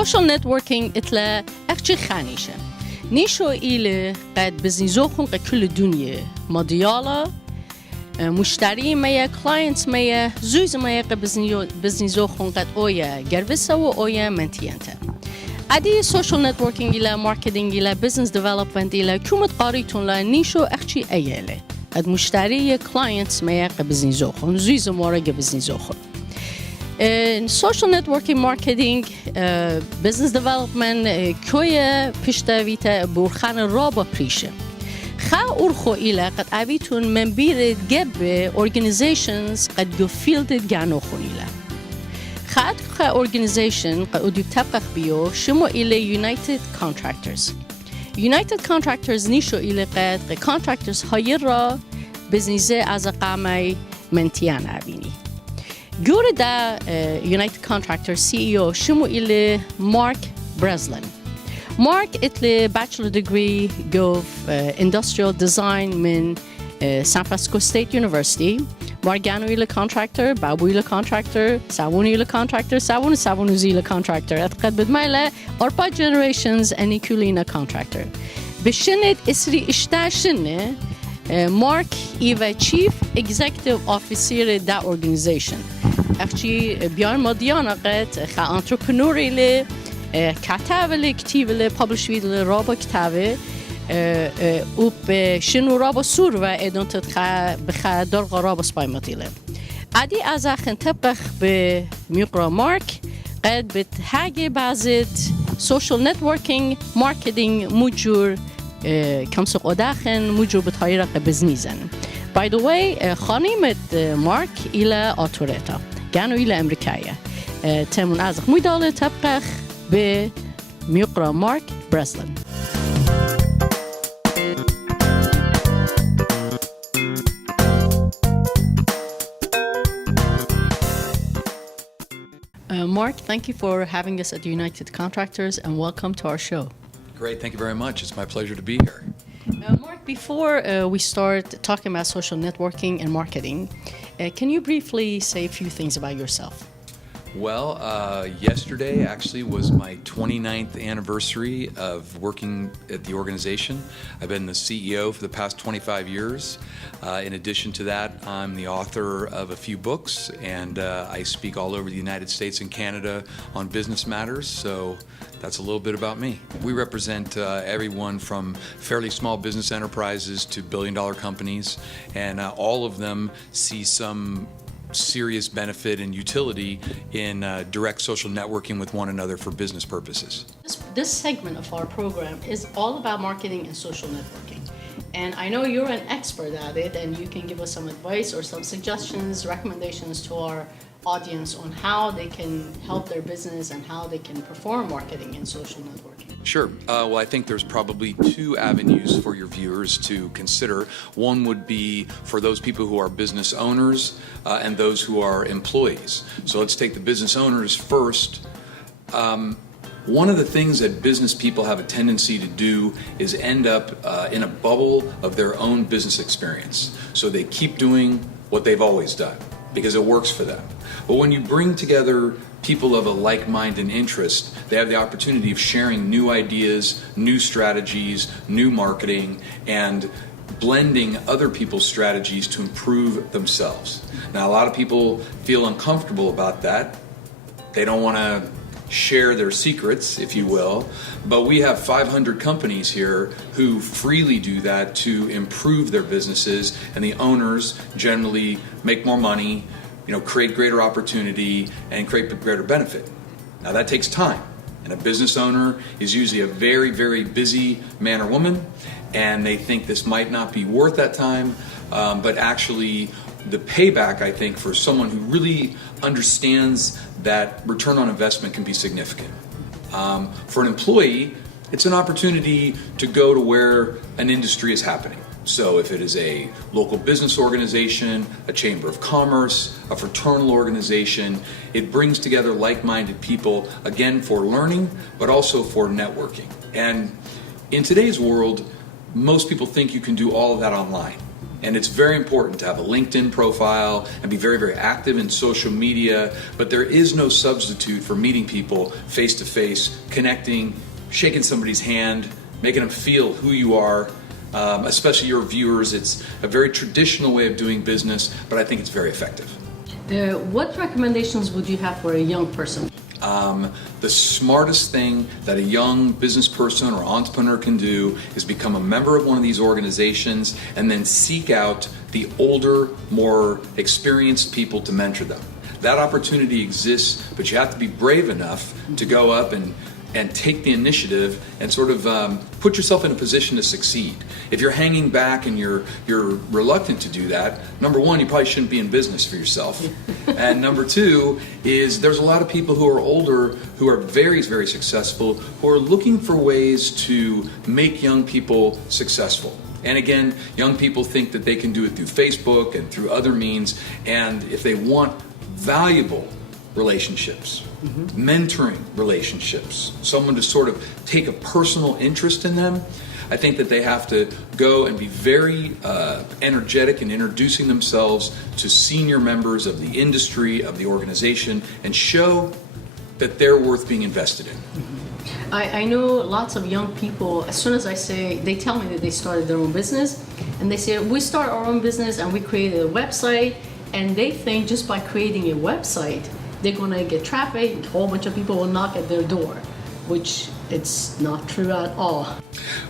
social networking اتلا اخشي خانيشة نيشو إلى قد بزنزوخن قد كل الدنيا مضيالة مشتري ميا كلاينتس ميا زوز ميا قد بزنزوخن قد أويا جربسة وأويا منتيانتا عدي social networking إلى marketing إلى business development إلى كومت قاريتون لا نيشو اخشي أيالي قد مشتري كلاينتس ميا قد بزنزوخن زوز مورا قد بزنزوخن social networking marketing business development كوية بيشتاويتا بورخان الرابا بريشة خا أرخو إلى قد أبيتون من بيرد جب organizations قد جو فيلدد جانوخون إلى خا organization قد أدو تبقى بيو شمو إلى United Contractors نيشو إلى قد contractors هايرا بزنزة از قامي منتيان أبيني جوري دا United Contractors CEO شمو إلي مارك برزلن مارك إتلي bachelor degree جو industrial design من San Francisco State University مارجانو إلي contractor بابو إلي contractor ساوونو إلي contractor ساوونو زيلي contractor أتقد بدمايلة أربع generations أني كولينا contractor بشنت إسري إشتاشنة مارك إيفا Chief Executive Officer دا organization اخشي بيان مديانا قد خا entrepreneur إلي كتاب إلي كتيب إلي publish إلي رابا كتابه و بشنو رابا سور و ادون تدخل بخا درغ رابا سبايمت إلي عدي ازاخن تبقى بميقرا مارك قد بتهاجي بعضت social networking marketing مجور كم سوق وداخن مجور بتهايرق بزنيزن by the way خانيمة مارك إلى أوتوريتا كانوا إلى أمريكاية تمون أزخ ميدالة تبقى بميقرا مارك برزلن Mark, thank you for having us at United Contractors and welcome to our show. Great, thank you very much. It's my pleasure to be here. Mark, before we start talking about social networking and marketing, can you briefly say a few things about yourself? Well, yesterday actually was my 29th anniversary of working at the organization. I've been the CEO for the past 25 years. In addition to that, I'm the author of a few books, and I speak all over the United States and Canada on business matters, so that's a little bit about me. We represent everyone from fairly small business enterprises to billion-dollar companies, and all of them see some serious benefit and utility in direct social networking with one another for business purposes. This segment of our program is all about marketing and social networking. And I know you're an expert at it, and you can give us some advice or some suggestions, recommendations to our audience on how they can help their business and how they can perform marketing and social networking. Sure. Well, I think there's probably two avenues for your viewers to consider. One would be for those people who are business owners and those who are employees. So let's take the business owners first. One of the things that business people have a tendency to do is end up in a bubble of their own business experience. So they keep doing what they've always done because it works for them. But when you bring together people of a like mind and interest, they have the opportunity of sharing new ideas, new strategies, new marketing, and blending other people's strategies to improve themselves. Now, a lot of people feel uncomfortable about that. They don't want to share their secrets, if you will, but we have 500 companies here who freely do that to improve their businesses, and the owners generally make more money, create greater opportunity, and create greater benefit. Now that takes time, and a business owner is usually a very, very busy man or woman, and they think this might not be worth that time, but actually the payback, I think, for someone who really understands that return on investment can be significant. For an employee, it's an opportunity to go to where an industry is happening. So if it is a local business organization, a chamber of commerce, a fraternal organization, it brings together like-minded people, again, for learning, but also for networking. And in today's world, most people think you can do all of that online. And it's very important to have a LinkedIn profile and be very, very active in social media, but there is no substitute for meeting people face to face, connecting, shaking somebody's hand, making them feel who you are, especially your viewers. It's a very traditional way of doing business, but I think it's very effective. What recommendations would you have for a young person? The smartest thing that a young business person or entrepreneur can do is become a member of one of these organizations and then seek out the older, more experienced people to mentor them. That opportunity exists, but you have to be brave enough to go up and take the initiative and sort of put yourself in a position to succeed. If you're hanging back and you're reluctant to do that, number one, you probably shouldn't be in business for yourself. And number two is there's a lot of people who are older who are very, very successful who are looking for ways to make young people successful. And again, young people think that they can do it through Facebook and through other means, and if they want valuable relationships, mentoring relationships, someone to sort of take a personal interest in them, I think that they have to go and be very energetic in introducing themselves to senior members of the industry, of the organization, and show that they're worth being invested in. I know lots of young people, as soon as I say, they tell me that they started their own business, and they say, we start our own business and we created a website, and they think just by creating a website, they're going to get traffic, a whole bunch of people will knock at their door, which it's not true at all.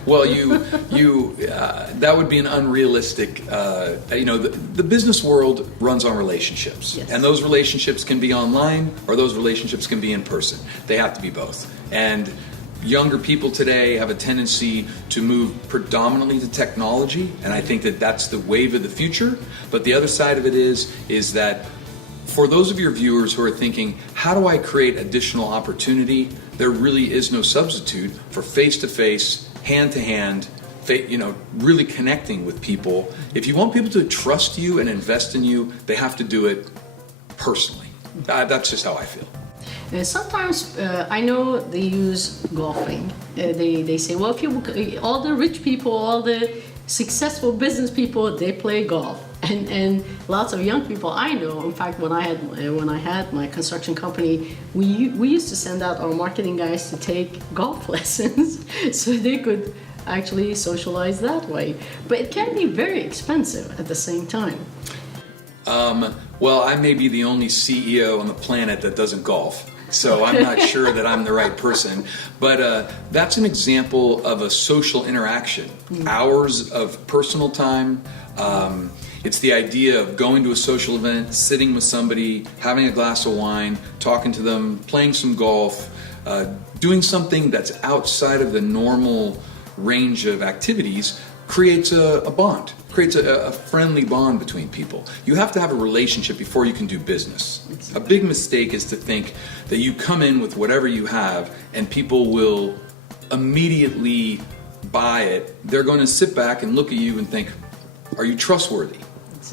Well, that would be an unrealistic, the business world runs on relationships. Yes. And those relationships can be online or those relationships can be in person. They have to be both. And younger people today have a tendency to move predominantly to technology, and I think that that's the wave of the future. But the other side of it is that for those of your viewers who are thinking, how do I create additional opportunity? There really is no substitute for face-to-face, hand-to-hand, really connecting with people. If you want people to trust you and invest in you, they have to do it personally. That's just how I feel. Sometimes I know they use golfing. They say, well, all the rich people, all the successful business people, they play golf. And lots of young people I know. In fact, when I had my construction company, we used to send out our marketing guys to take golf lessons so they could actually socialize that way. But it can be very expensive at the same time. Well, I may be the only CEO on the planet that doesn't golf. So I'm not sure that I'm the right person. But that's an example of a social interaction. Hours of personal time. It's the idea of going to a social event, sitting with somebody, having a glass of wine, talking to them, playing some golf, doing something that's outside of the normal range of activities creates a bond, creates a friendly bond between people. You have to have a relationship before you can do business. A big mistake is to think that you come in with whatever you have and people will immediately buy it. They're going to sit back and look at you and think, are you trustworthy?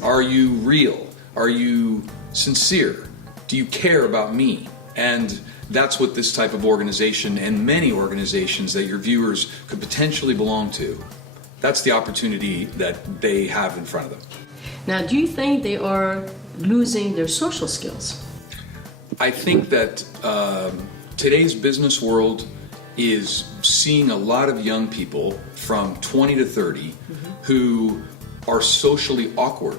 Are you real? Are you sincere? Do you care about me? And that's what this type of organization and many organizations that your viewers could potentially belong to, that's the opportunity that they have in front of them. Now, do you think they are losing their social skills? I think that today's business world is seeing a lot of young people from 20 to 30 who are socially awkward.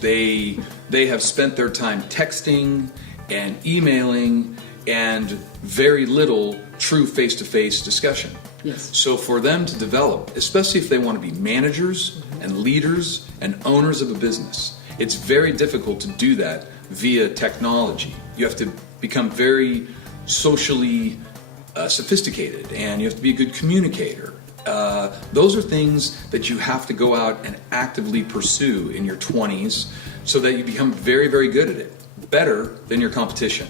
They have spent their time texting and emailing and very little true face-to-face discussion. Yes. So for them to develop, especially if they want to be managers and leaders and owners of a business, it's very difficult to do that via technology. You have to become very socially sophisticated, and you have to be a good communicator. Those are things that you have to go out and actively pursue in your 20s so that you become very, very good at it, better than your competition.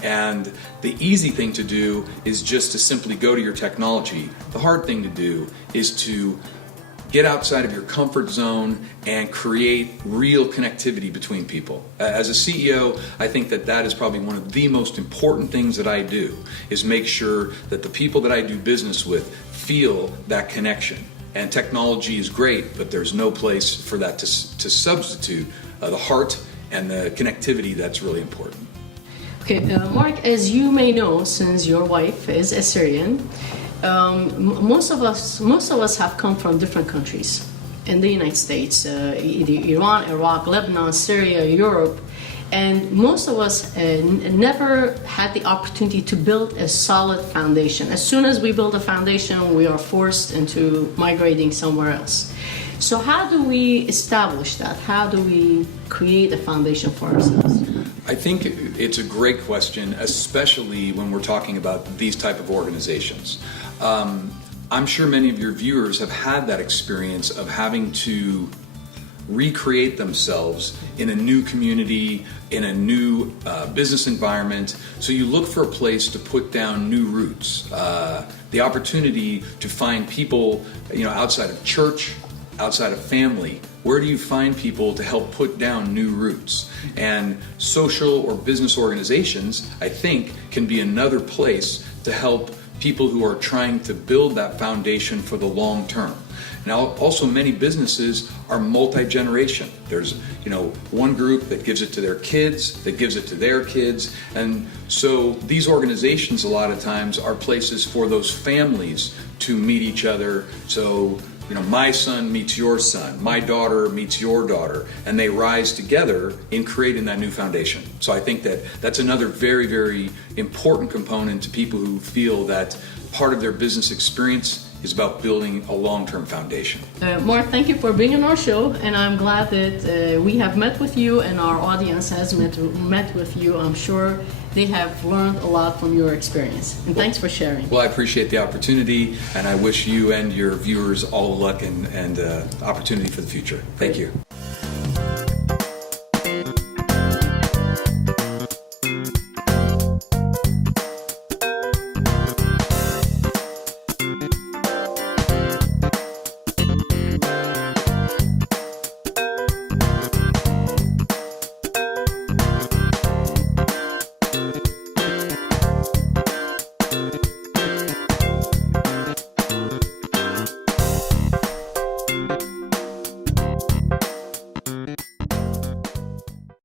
And the easy thing to do is just to simply go to your technology. The hard thing to do is to get outside of your comfort zone and create real connectivity between people. As a CEO, I think that is probably one of the most important things that I do, is make sure that the people that I do business with feel that connection. And technology is great, but there's no place for that to substitute the heart and the connectivity that's really important. Okay, Mark, as you may know, since your wife is Assyrian, most of us have come from different countries in the United States, either Iran, Iraq, Lebanon, Syria, Europe, and most of us never had the opportunity to build a solid foundation. As soon as we build a foundation, we are forced into migrating somewhere else. So how do we establish that? How do we create a foundation for ourselves? I think it's a great question, especially when we're talking about these type of organizations. I'm sure many of your viewers have had that experience of having to recreate themselves in a new community, in a new business environment. So you look for a place to put down new roots, the opportunity to find people, outside of church, outside of family. Where do you find people to help put down new roots? And social or business organizations, I think, can be another place to help people who are trying to build that foundation for the long term. Now, also many businesses are multi-generation. There's, one group that gives it to their kids, that gives it to their kids. And so these organizations a lot of times are places for those families to meet each other. So, my son meets your son, my daughter meets your daughter, and they rise together in creating that new foundation. So I think that's another very, very important component to people who feel that part of their business experience is about building a long-term foundation. Mark, thank you for being on our show, and I'm glad that we have met with you and our audience has met with you. I'm sure they have learned a lot from your experience, and thanks for sharing. Well, I appreciate the opportunity, and I wish you and your viewers all the luck and opportunity for the future. Thank you.